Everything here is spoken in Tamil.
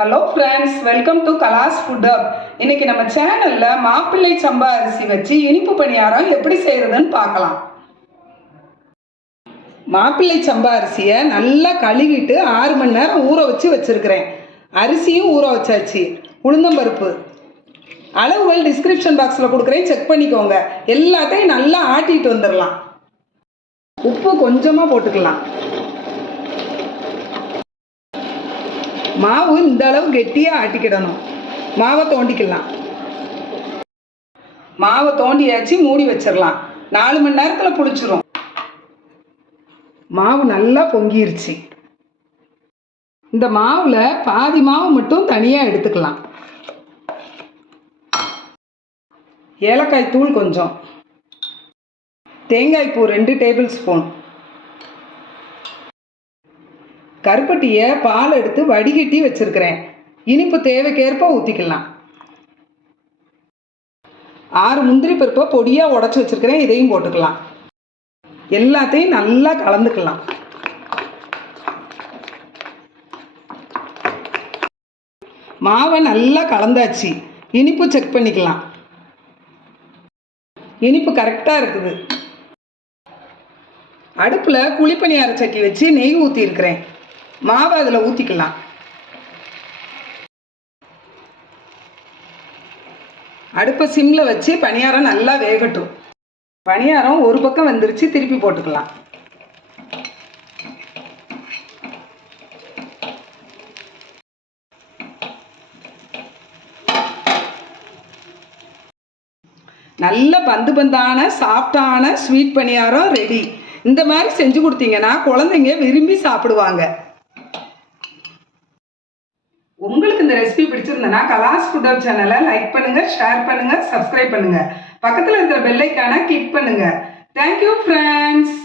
ஹலோ ஃப்ரெண்ட்ஸ் வெல்கம் டு கலாஸ் ஃபுட் அப் இன்னைக்கு நம்ம சேனல்ல மாப்பிள்ளை சம்பா அரிசி வச்சு இனிப்பு பணியாரம் எப்படி செய்யறதுன்னு பார்க்கலாம். மாப்பிள்ளை சம்பா அரிசியை நல்லா கழுவிட்டு ஆறு மணி நேரம் ஊற வச்சு வச்சிருக்கிறேன். அரிசியும் ஊற வச்சாச்சு. உளுந்தம்பருப்பு அளவுகள் டிஸ்கிரிப்ஷன் பாக்ஸில் கொடுக்குறேன். செக் பண்ணிக்கோங்க. எல்லாத்தையும் நல்லா ஆட்டிட்டு வந்துடலாம் உப்பு கொஞ்சமாக போட்டுக்கலாம். மாவு இந்த அளவு கெட்டியாக ஆட்டிக்கிடணும். மாவை தோண்டிக்கலாம். மாவை தோண்டியாச்சு மூடி வச்சிடலாம் நாலு மணி நேரத்தில் புளிச்சிரும். மாவு நல்லா பொங்கிருச்சு. இந்த மாவில் பாதி மாவு மட்டும் தனியாக எடுத்துக்கலாம். ஏலக்காய் தூள் கொஞ்சம். தேங்காய் பூ ரெண்டு டேபிள் ஸ்பூன். கருப்பட்டியை பால் எடுத்து வடிகட்டி வச்சிருக்கிறேன். இனிப்பு தேவைக்கேற்ப ஊற்றிக்கலாம் ஆறு முந்திரி பருப்பை பொடியாக உடச்சி வச்சிருக்கிறேன் இதையும் போட்டுக்கலாம். எல்லாத்தையும் நல்லா கலந்துக்கலாம். மாவை நல்லா கலந்தாச்சு. இனிப்பு செக் பண்ணிக்கலாம். இனிப்பு கரெக்டாக இருக்குது. அடுப்பில் குழிப்பணியார சட்டி வச்சு நெய் ஊற்றிருக்கிறேன் மாவை அதில் ஊற்றிக்கலாம் அடுப்பை சிம்மில் வச்சு பணியாரம் நல்லா வேகட்டும். பணியாரம் ஒரு பக்கம் வந்துருச்சு திருப்பி போட்டுக்கலாம். நல்ல பந்து பந்தான சாஃப்டான ஸ்வீட் பணியாரம் ரெடி இந்த மாதிரி செஞ்சு கொடுத்தீங்கன்னா குழந்தைங்க விரும்பி சாப்பிடுவாங்க. உங்களுக்கு இந்த ரெசிபி பிடிச்சிருந்தனா கலாஸ் ஃபுட் சேனலை லைக் பண்ணுங்க ஷேர் பண்ணுங்க சப்ஸ்கிரைப் பண்ணுங்க. பக்கத்தில் இருக்கிற பெல்லைக்கான கிளிக் பண்ணுங்க. Thank you friends